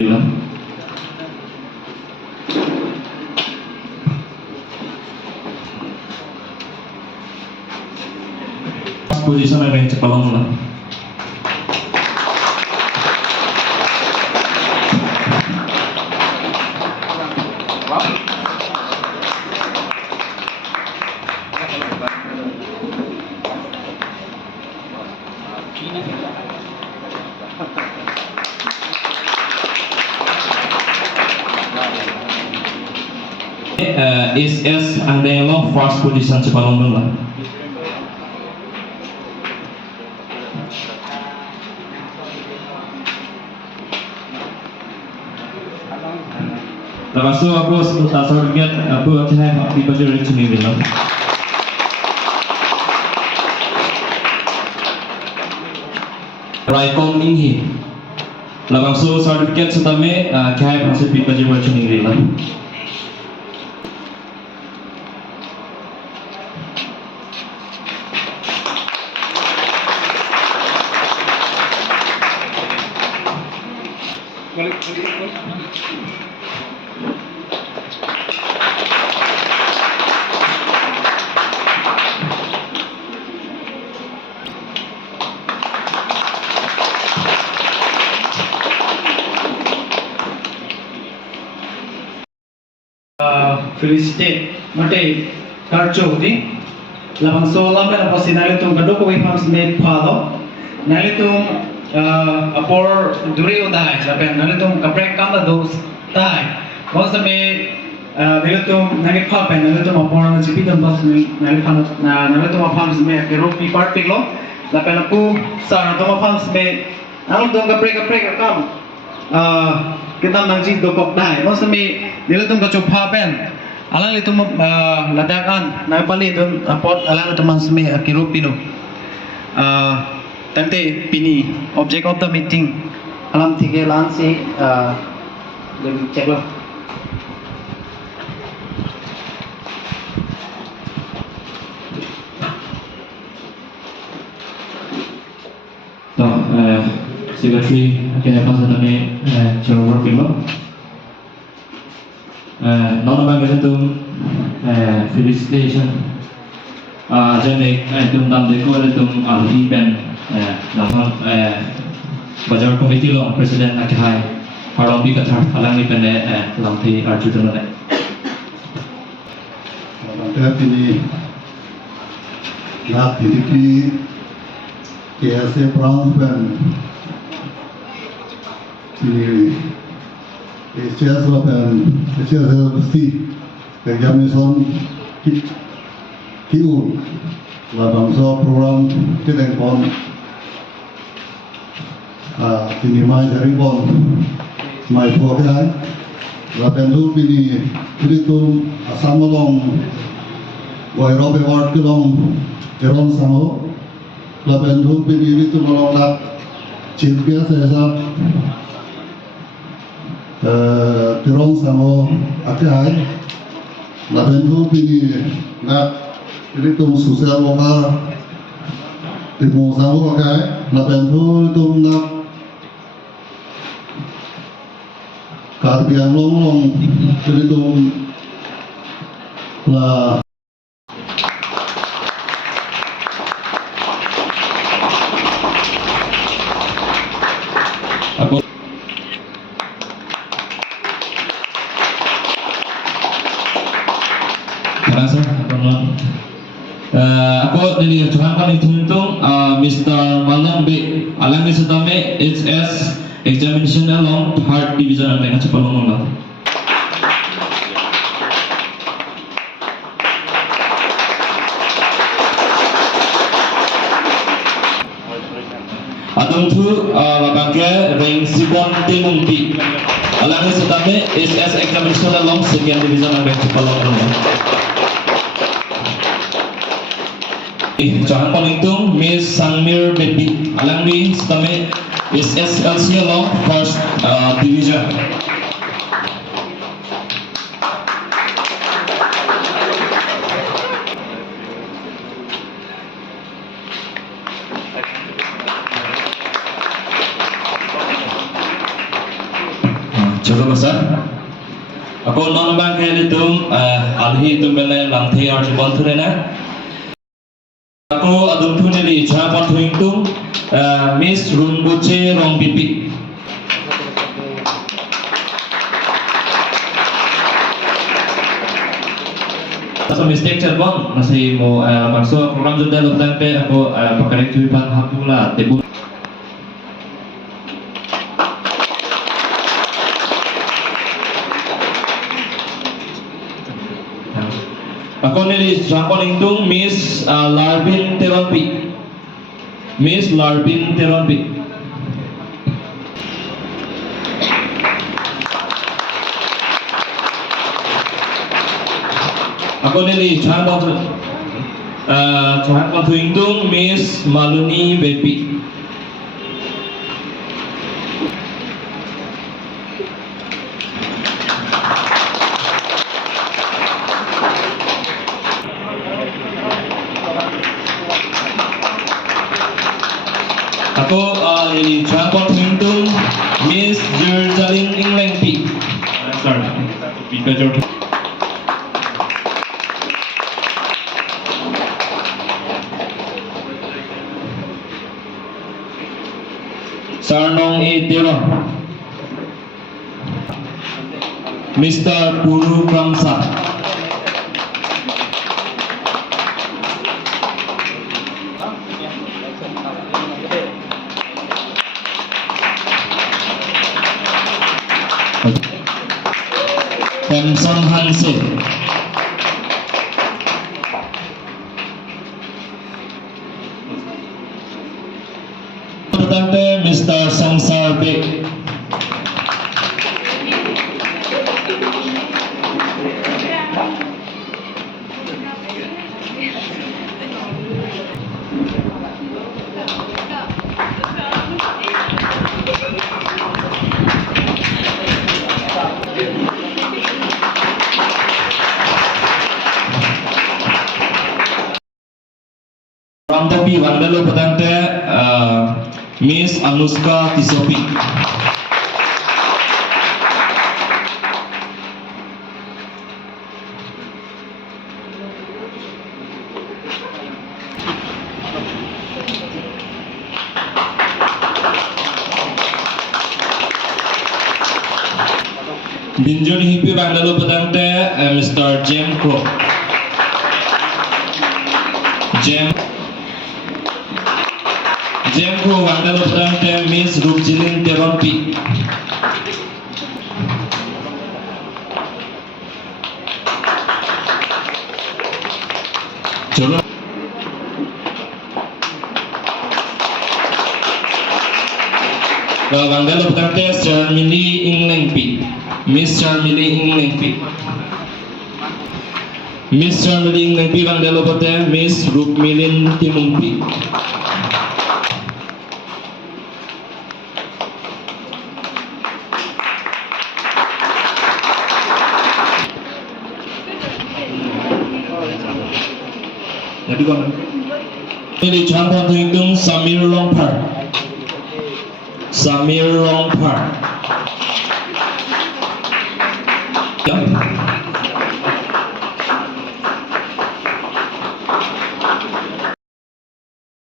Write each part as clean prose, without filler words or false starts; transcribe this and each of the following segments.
Position ada yang cepat lah. SS and then first position cepat lah. Lepas itu aku target aku akhirnya di baju sini bilang. Raikon ini. Lepas itu certificate setame kayak masih di baju sini bilang. Felicitate mate karcho di labang solam na pasi nalitung kadoko we farms made phado nalitung apor duri udai saben nalitung kaprek kanda dos tai most me nalitung nagi phapen nalitung apor na jipitan bas nalitung farms me kero pi part piglo lapen aku sar to farms me nalitung kaprek kam kita nangji dokok dai most me nalitung kachopha pen alang itu ladakan na pali don apot alang itu mansme akirupino tante pini object of the meeting alam tige lansi lebih cek lo secretary akhirnya pas tadi coba working non bagian itu felicitation jadi itu dalam dekor itu ahli pen nama bajar komite lo presiden akhirnya orang di Qatar alang di pen lantai arjudan ada. Lantai ini nak didiki KSA Brown pen ini HCS dan HCS mesti examination kiu labang so program kita pon ini mai dari pon mai program lapen tu ini tu asam long Europe award kilong eron sango lapen tu ini tu long nak cipia saya Tirong samo akhir laben tu pini nak ini tu sosial lokal timu samo akhir laben tu nak karbian long ini tu lah aku dari Tuhan kan hitung Mr. Malang B alang di setame HS examination along third division ang dengan cepat ngomong lah. Adung tu bagangke rank sibon timungki alang di setame HS examination along second division ang dengan cepat ngomong. Jangan penghitung Miss Sangmir Baby alang ni setame SSLC along first division. Cukup besar. Ako non bang kaya litum alhi tum bela lamthi arju bantu rena. Ako adum tu nili cha bantu tum Miss Rumbuche Rong Bibi. So mistake cerbon masih mau masuk program sudah lupa pe aku pakai cuipan hakula tebu. Ako nili siapa lingtung Miss Larbin Teronpi. Miss Larbin Teronpi. Ako nili siapa lingtung Miss Maluni Bepi. Ako ini siapa lingtung Miss Jerjalin Inglang P. Sorry, better. Sarnong Etiro Mr. Puru Kramsa. Samson Hanse. Mr. Sangsar B. Ramtopi Vandalo Padante Miss Anuska Tisopi. Dinjoni Hipi Vandalo Padante Mr. Jem Crow. Jem Crow Vandalo Padante Miss Rupjilin Teronpi. Vandalo Padante Charmili Inglengpi. Miss Charmili Inglengpi. Miss Charmili Inglengpi Vandalo Padante Miss Rupmilin Timumpi. Jadi kau ini jangan hitung Samir Longpar. Samir Longpar. Ya.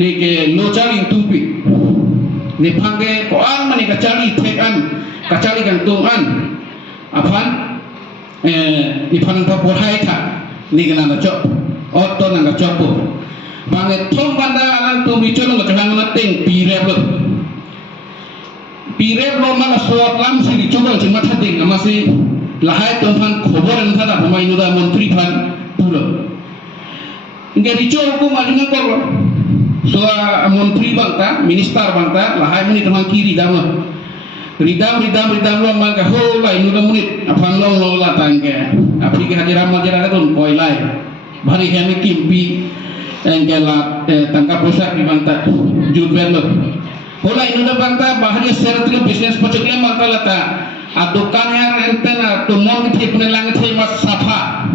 Ni ke lo cari tumpi. Ni panggil koan mani kacari tekan, kacari gantungan. Apaan? Ni panang papur hai tak. Ni kena ngacok. Oto nang kacopo, mana thong banda alang tu bicara nggak kena nating pirep lo mana suap lam sih dicoba cuma tadi masih lahai tuhan khoboran thada pemain udah menteri pan pulau, nggak dicoba aku maju ngakor soal menteri bangta, minister bangta lahai menit teman kiri dama, ridam lo mangga ho lai nuda menit apang lo latangke, apalagi hadiran masyarakat tu koi lai. Bari kami kimpi engkela tangkap rusak di bangta judben lo. Hola ini udah bangta bahari serat ke bisnis pocoknya bangta lata. Adukan yang rentena tumong kita penelang kita mas safa.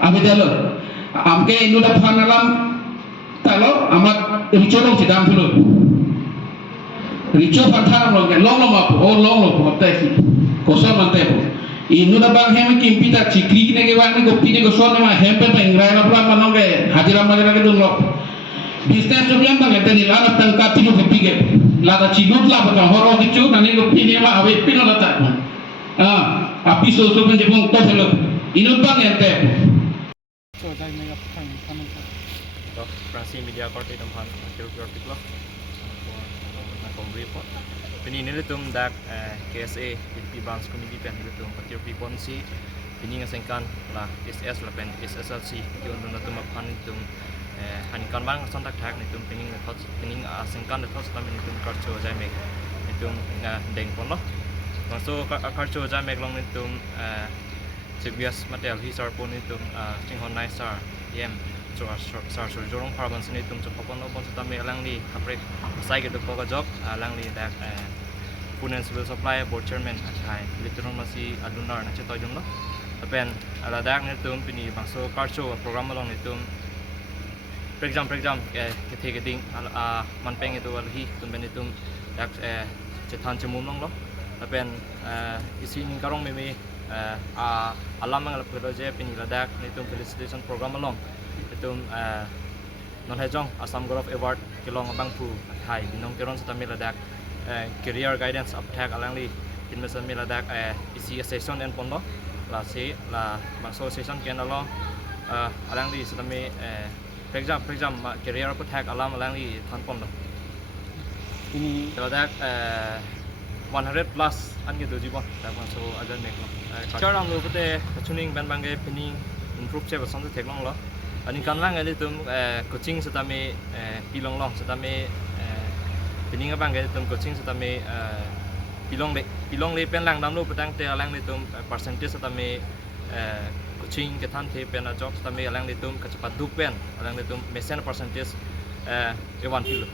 Abi dalo. Amke ini udah panalam talo amat ricolong tidak ambil. Ricol pantaram lo long lo mapu, oh long lo apa sih? kosong mantep inu da bang hem kimpi ta cikri ne ke wang ne gopi ne kosong ma hem pe pengrai la pula manong ke hajira majira ke dun lok business tu yang bang tani la tang ka tinu gopi ke la da cilut la ba horo kicu nani gopi ne ma awe pino la ta api so so ben jepong to thelo inu bang ente Prasi media korte tempat kira-kira artikel report. Pini ini letum dak KSA di branch community pen letum patir piponsi pini ngasengkan lah SS lah pen SSLC di untuk letum apan letum hanikan bang sontak tag letum pini ngatot pini asengkan letum selama letum karcho jamek letum deng pon loh. Masuk karcho jamek long letum sebias material hisar pun letum singhon naisar yem sar jorong parban sini tum cokopon lo pon setame alang di kaprek sai ke doko job alang di dak punen civil supply board chairman hai litron masih adunar na cetoy dum lo apen ala dak ne tum pini bangso karcho program long ni tum program ke the ding manpeng itu alhi tum ben tum dak cetan cemum long lo apen isi ning karong meme alam mangal proje pini ladak ni tum felicitation program long itum non hejong Assam Grove Award kilong abang pu hai binong kiron sa miladak career guidance uptake alangli in mesa miladak isi session en pondo la si la bangso session ken alo alangli sa tami exam career uptake alam alangli than pondo ini miladak 100 plus an gitu jibon ta bangso ajan mek lo charang lo pete tuning ban bangge pining improve che basong tek long lo ani kan lang ali tum coaching setame pilong long setame pining abang ge tum coaching setame pilong le pen lang dam lo petang te lang le tum percentage setame coaching ke than the pen job setame lang le tum kacepat du pen lang le tum mesen percentage e wan kilo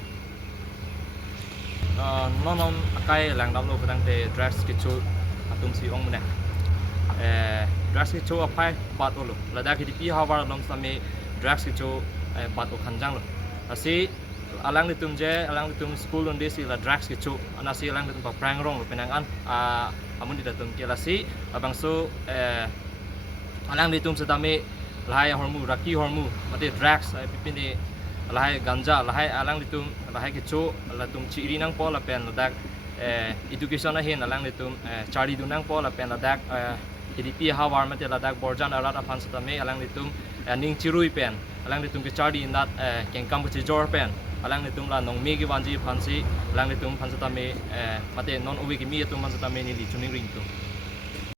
non akai lang dam lo petang te drugs ke chu atum si ong mena drugs ke chu apai bat lo lada ke di hawar long setame drugs itu batu kanjang loh. Asi alang ditum school on desi la drugs itu, anasi alang ditum perang rong lo penangan amun di datum kelasi abang so alang ditum setame lahai hormu raki hormu mati drugs pipin di lahai ganja lahai alang ditum lahai itu latum ciri nang pola pen ladak education ahin alang ditum cari dunang pola pen ladak HDP hawar mati ladak borjan alat apan setame alang ditum ning cirui pen alang ditum ke chardi indat kengkam ke jor pen alang ditum la nong megi wanji phansi alang ditum phansatame mate non uwi ki mi tum phansatame ni li chuning ring tum